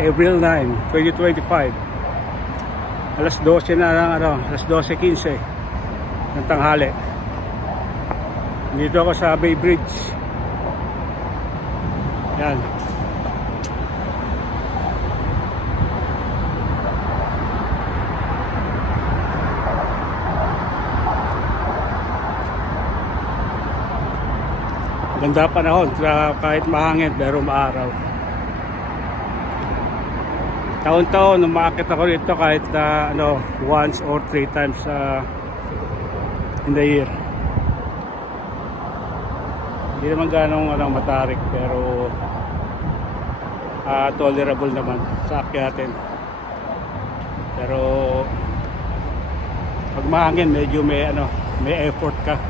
April 9, 2025. Alas 12 na lang, alas 12:15 ng tanghali. Dito ako sa Bay Bridge. Yan. Ganda panahon, kahit mahangin pero maaraw. Taon-taon umaakit ako dito kahit once or 3 times in the year. Hindi naman ganong matarik pero tolerable naman sa akyatin. Pero pag mahangin medyo may effort ka.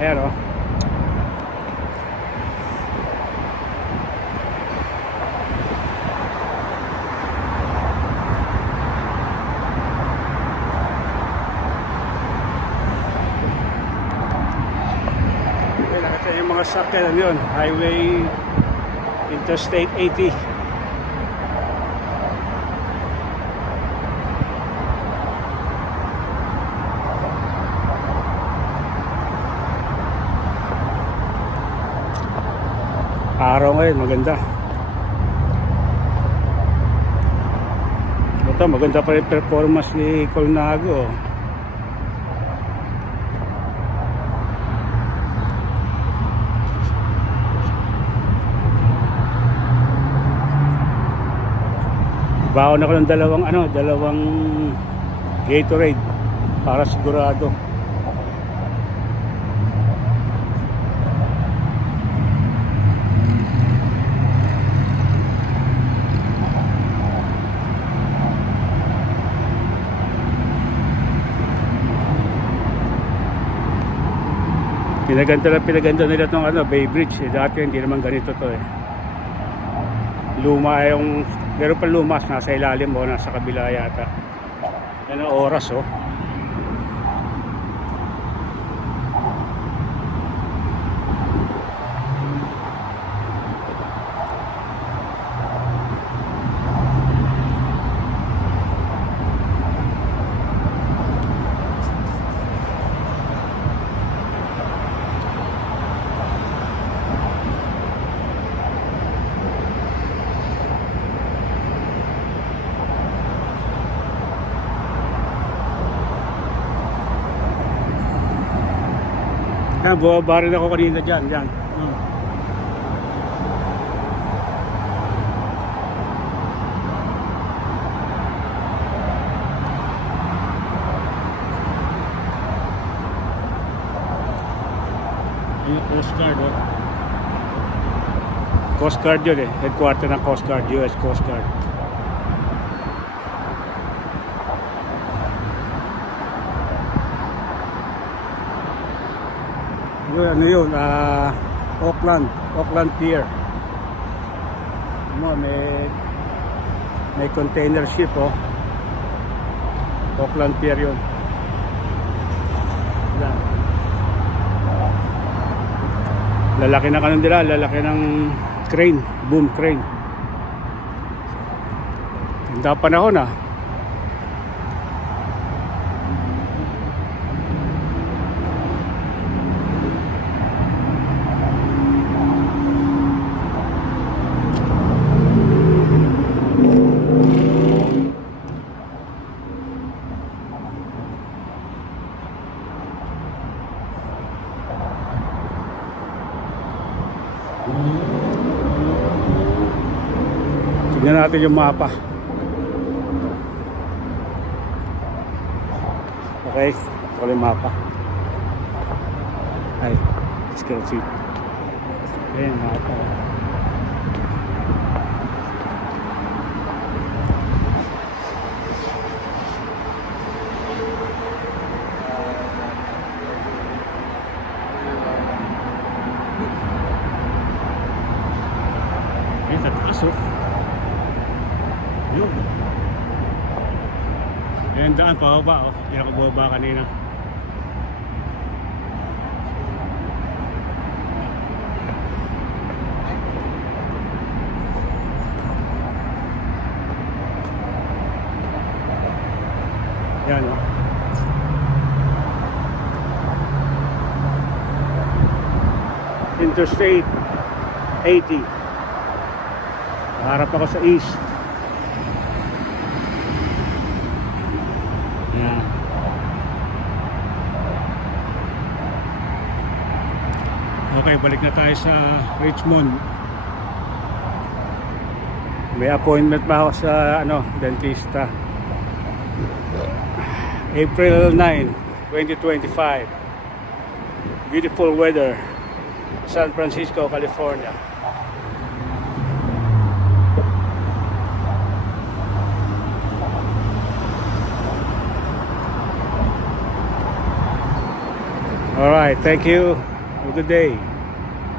Ayan yung mga sakyan yun, Highway Interstate 80. Araw ngayon, maganda. Ito, maganda pa yung performance ni Colnago. Baon ako ng dalawang Gatorade para sigurado. Pinaganda nila itong Bay Bridge. Dati hindi naman ganito to Luma yung, meron pa lumas, nasa ilalim o nasa kabila yata. Yan ang oras Bumaba rin ako kanina dyan. Yung Coast Guard Coast Guard yun headquarter ng Coast Guard, US Coast Guard. Auckland Pier. May container ship Auckland Pier yun. Lalaki na lalaki ng crane, boom crane. Ganda panahon Tignan natin yung mapa. Okay, ito yung mapa. Ay, let's go see. Ayan, mapa. Ayan, tataas yun. Ayan daan, pababa Hindi ako bumaba kanina. Yan, oh. Interstate 80. Harap ako sa east. Yan. Okay, balik na tayo sa Richmond. May appointment pa ako sa dentista. April 9, 2025. Beautiful weather. San Francisco, California. All right, thank you. Have a good day.